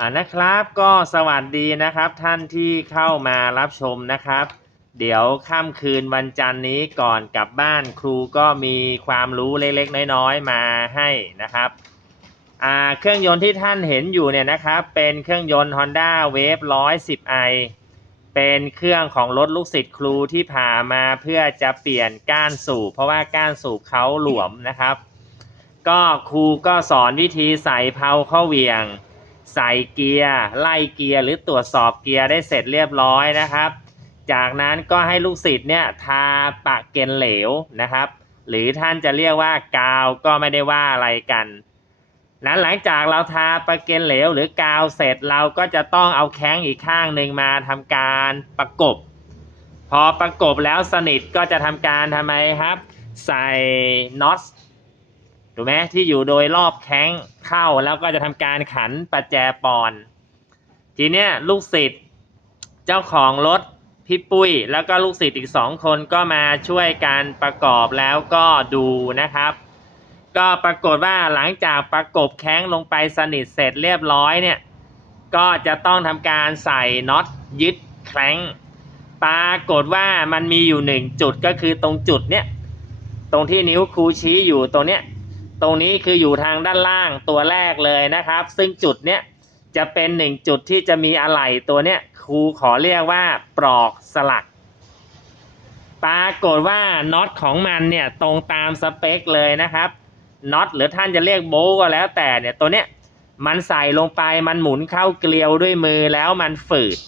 อ่านะครับก็สวัสดีนะครับท่านที่เข้ามารับชมนะครับ เดี๋ยวค่ำคืนวันจันทร์นี้ก่อนกลับบ้านครูก็มีความรู้เล็กๆ น้อยๆมาให้นะครับอ่าเครื่องยนต์ที่ท่านเห็นอยู่เนี่ยนะครับ เป็นเครื่องยนต์ Honda Wave 110i เป็นเครื่องของรถลูกศิษย์ครูที่ผ่ามาเพื่อจะเปลี่ยนก้านสูบเพราะว่าก้านสูบเขาหลวมนะครับ ก็ครูก็สอนวิธีใส่เพลาเข้าเหวียง ใส่เกียร์ไล่เกียร์หรือตรวจสอบเกียร์ได้เสร็จเรียบร้อยนะครับ จากนั้นก็ให้ลูกศิษย์เนี่ยทาปะเกนเหลวนะครับ หรือท่านจะเรียกว่ากาวก็ไม่ได้ว่าอะไรกันนั้นหลังจากเราทาปะเกนเหลวหรือกาวเสร็จเราก็จะต้องเอาแข้งอีกข้างหนึ่งมาทำการประกบ พอประกบแล้วสนิทก็จะทำการทำไมครับ ใส่น็อต ถูกไหมที่อยู่โดยรอบแข้งเข้าแล้วก็จะทำการขันประแจปอน ทีเนี้ยลูกศิษย์เจ้าของรถพี่ปุ้ย แล้วก็ลูกศิษย์อีกสองคนก็มาช่วยการประกอบแล้วก็ดูนะครับ ก็ปรากฏว่าหลังจากประกบแข้งลงไปสนิทเสร็จเรียบร้อยเนี่ยก็จะต้องทำการใส่น็อตยึดแข้งปรากฏว่ามันมีอยู่หนึ่งจุดก็คือตรงจุดเนี้ยตรงที่นิ้วครูชี้อยู่ตรงเนี้ย ตรงนี้คืออยู่ทางด้านล่างตัวแรกเลยนะครับ ซึ่งจุดเนี้ยจะเป็นหนึ่งจุดที่จะมีอะไหล่ตัวเนี้ยครูขอเรียกว่าปลอกสลัก ปรากฏว่าน็อตของมันเนี่ยตรงตามสเปคเลยนะครับน็อตหรือท่านจะเรียกโบก็แล้วแต่เนี่ยตัวเนี้ยมันใส่ลงไปมันหมุนเข้าเกลียวด้วยมือแล้วมันฝืด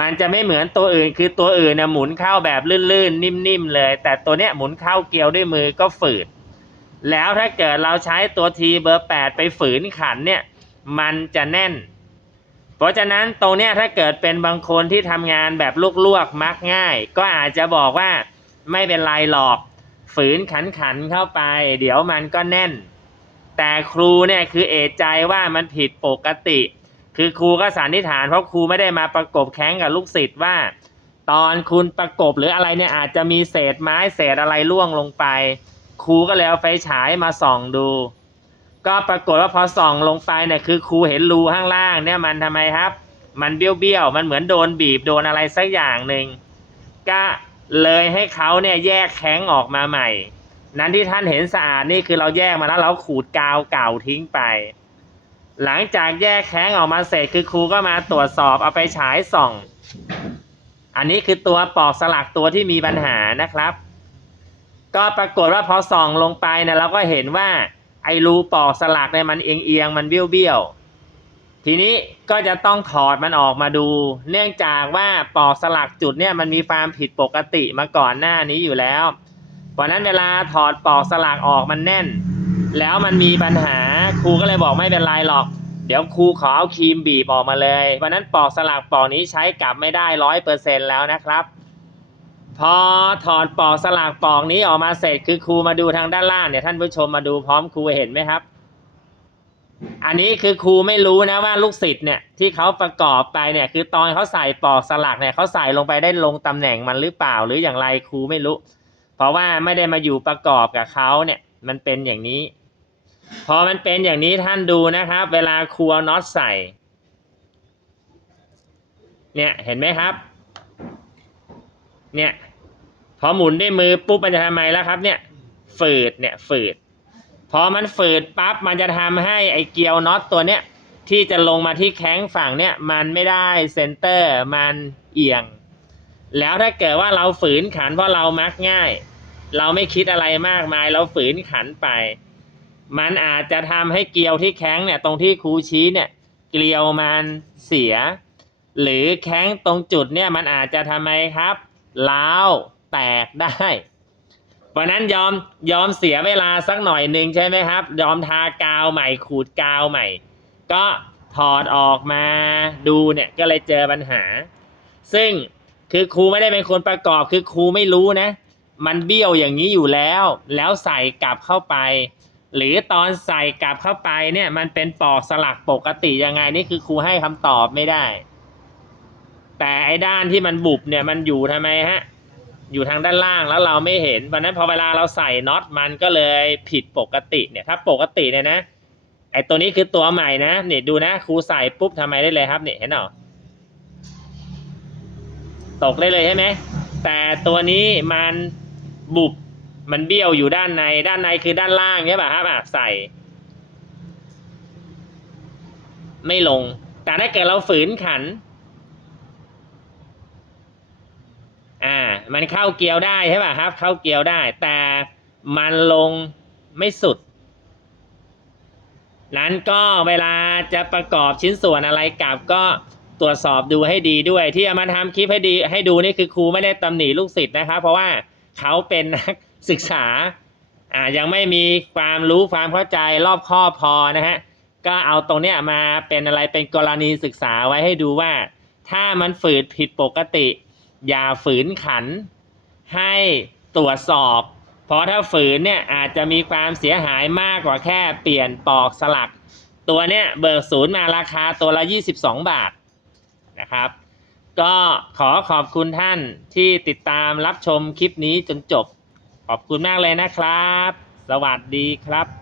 มันจะไม่เหมือนตัวอื่นคือตัวอื่นเนี่ยหมุนเข้าแบบลื่นๆ นิ่มๆเลย แต่ตัวเนี้ยหมุนเข้าเกลียวด้วยมือก็ฝืด แล้วถ้าเกิดเราใช้ตัวทีเบอร์ 8 ไปฝืนขันเนี่ยมันจะแน่น เพราะฉะนั้นตรงเนี้ยถ้าเกิดเป็นบางคนที่ทำงานแบบลวกๆมักง่าย ก็อาจจะบอกว่าไม่เป็นไรหรอก ฝืนขันขันเข้าไป เดี๋ยวมันก็แน่น แต่ครูเนี่ยคือเอะใจว่ามันผิดปกติ คือครูก็สันนิษฐานเพราะครูไม่ได้มาประกบแข้งกับลูกศิษย์ว่า ตอนคุณประกบหรืออะไรเนี่ยอาจจะมีเศษไม้เศษอะไรล่วงลงไป ครูก็เลยเอาไฟฉายมาส่องดู ก็ปรากฏว่าพอส่องลงไปเนี่ยคือครูเห็นรูข้างล่างเนี่ยมันทำไมครับ มันเบี้ยวๆมันเหมือนโดนบีบโดนอะไรสักอย่างหนึ่งก็เลยให้เขาเนี่ยแยกแข้งออกมาใหม่ นั้นที่ท่านเห็นสะอาดนี่คือเราแยกมาแล้วเราขูดกาวเก่าทิ้งไป หลังจากแยกแข้งออกมาเสร็จคือครูก็มาตรวจสอบเอาไปฉายส่อง อันนี้คือตัวปอกสลักตัวที่มีปัญหานะครับ ก็ปรากฏว่าพอส่องลงไปเนี่ยเราก็เห็นว่า ไอ้รูปอกสลักเนี่ยมันเอียงเอียงมันเบี้ยวเบี้ยวทีนี้ก็จะต้องถอดมันออกมาดู เนื่องจากว่าปอกสลักจุดเนี่ยมันมีความผิดปกติมาก่อนหน้านี้อยู่แล้วเพราะนั้นเวลาถอดปอกสลักออกมันแน่น แล้วมันมีปัญหาครูก็เลยบอกไม่เป็นไรหรอก เดี๋ยวครูขอเอาครีมบีบออกมาเลยวันนั้นปอกสลักปอกนี้ใช้กลับไม่ได้ร้อยเปอร์เซ็นแล้วนะครับ พอถอดปอกสลากปอกนี้ออกมาเสร็จคือครูมาดูทางด้านล่างเนี่ยท่านผู้ชมมาดูพร้อมครูเห็นไหมครับ อันนี้คือครูไม่รู้นะว่าลูกศิษย์เนี่ยที่เขาประกอบไปเนี่ย คือตอนเขาใส่ปอกสลักเนี่ยเขาใส่ลงไปได้ลงตำแหน่งมันหรือเปล่า หรืออย่างไรครูไม่รู้ เพราะว่าไม่ได้มาอยู่ประกอบกับเขาเนี่ย มันเป็นอย่างนี้ พอมันเป็นอย่างนี้ท่านดูนะครับ เวลาครูเอาน็อตใส่ เนี่ยเห็นไหมครับ เนี่ย พอหมุนด้วยมือปุ๊บมันจะทำไมแล้วครับ เนี่ยฝืดเนี่ยฝืดพอมันฝืดปั๊บมันจะทำให้ไอ้เกียวน็อตตัวเนี้ยที่จะลงมาที่แข้งฝั่งเนี่ยมันไม่ได้เซนเตอร์มันเอียง แล้วถ้าเกิดว่าเราฝืนขันเพราะเรามักง่าย เราไม่คิดอะไรมากมาย เราฝืนขันไป มันอาจจะทำให้เกียวที่แข้งเนี่ยตรงที่ครูชี้เนี่ยเกลียวมันเสีย หรือแข้งตรงจุดเนี่ยมันอาจจะทำไมครับล้าว แตกได้เพราะนั้นยอมยอมเสียเวลาสักหน่อยหนึ่งใช่ไหมครับ ยอมทากาวใหม่ขูดกาวใหม่ ก็ถอดออกมาดูเนี่ยก็เลยเจอปัญหา ซึ่งคือครูไม่ได้เป็นคนประกอบคือครูไม่รู้นะ มันเบี้ยวอย่างนี้อยู่แล้ว แล้วใส่กลับเข้าไป หรือตอนใส่กลับเข้าไปเนี่ย มันเป็นปอกสลักปกติยังไงนี่คือครูให้คำตอบไม่ได้ แต่ไอ้ด้านที่มันบุบเนี่ยมันอยู่ทำไมฮะ อยู่ทางด้านล่างแล้วเราไม่เห็นวันนั้นพอเวลาเราใส่น็อตมันก็เลยผิดปกติเนี่ยถ้าปกติเนี่ยนะไอตัวนี้คือตัวใหม่นะเนี่ยดูนะครูใส่ปุ๊บทำไมได้เลยครับเนี่ยเห็นเหรอตกได้เลยใช่ไหมแต่ตัวนี้มันบุบมันเบี้ยวอยู่ด้านในด้านในคือด้านล่างใช่ป่ะครับอะใส่ ไม่ลง แต่ถ้าเกิดเราฝืนขัน อ่า มันเข้าเกียวได้ใช่ป่ะครับ เข้าเกียวได้ แต่มันลงไม่สุด นั้นก็เวลาจะประกอบชิ้นส่วนอะไรกลับก็ตรวจสอบดูให้ดีด้วย ที่เอามาทำคลิปให้ดีให้ดูนี่คือครูไม่ได้ตำหนิลูกศิษย์นะครับ เพราะว่าเขาเป็นนักศึกษาอ่ายังไม่มีความรู้ความเข้าใจรอบคอพอนะฮะก็เอาตรงเนี้ยมาเป็นอะไรเป็นกรณีศึกษาไว้ให้ดูว่า ถ้ามันฝืดผิดปกติ อย่าฝืนขัน ให้ตรวจสอบ เพราะถ้าฝืนเนี่ยอาจจะมีความเสียหายมากกว่าแค่เปลี่ยนปอกสลัก ตัวเนี้ยเบิกศูนย์มาราคาตัวละ 22 บาทนะครับ ก็ขอขอบคุณท่านที่ติดตามรับชมคลิปนี้จนจบ ขอบคุณมากเลยนะครับ สวัสดีครับ